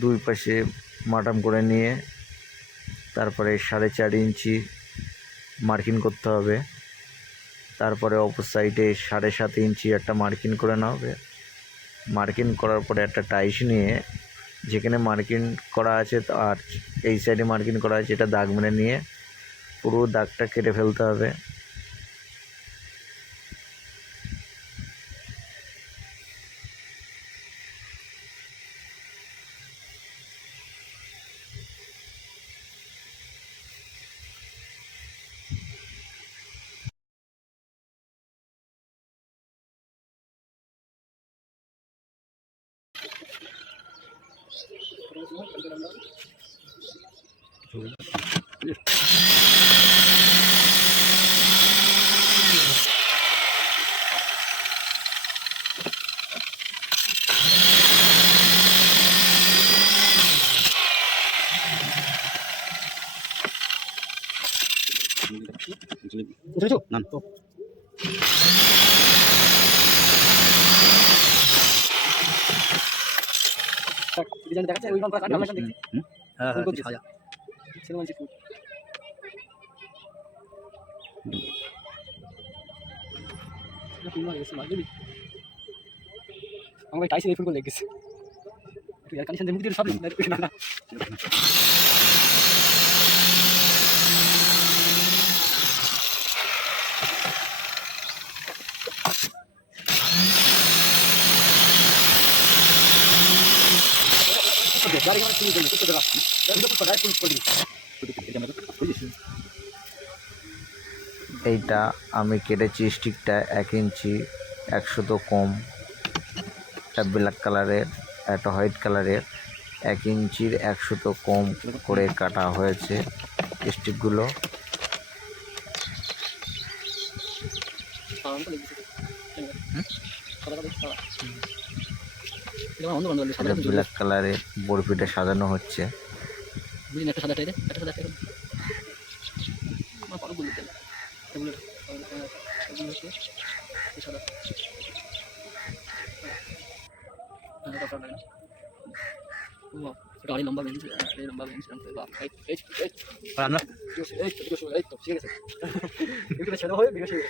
দুই পাশে মাটাম করে নিয়ে তারপরে 4.5 ইঞ্চি মার্কিং করতে হবে। তারপরে অপর সাইডে 7.5 ইঞ্চি একটা মার্কিং করে নেওয়া হবে। মার্কিং করার পরে একটা টাইস নিয়ে যেখানে মার্কিং করা আছে আর এই সাইডে মার্কিং করা আছে এটা দাগ মেরে নিয়ে পুরো দাগটা কেটে ফেলতে হবে। আমার টাইসে এই ফুলগুলো লেগেছে একটু এয়ার কন্ডিশন মুখ দিয়ে সব না না এইটা আমি কেটেছি স্টিকটা 1 ইঞ্চি 100 কম, একটা ব্ল্যাক কালারের একটা হোয়াইট কালারের 1 ইঞ্চির 100 কম করে কাটা হয়েছে স্টিকগুলো। ব্ল্যাক কালারের বরফিটা সাজানো হচ্ছে। গাড়ি লম্বা বেঞ্চ লম্বা বেঞ্চ এই তো ঠিক আছে ভিডিও ছেড়ে হবে ভিডিও শেষ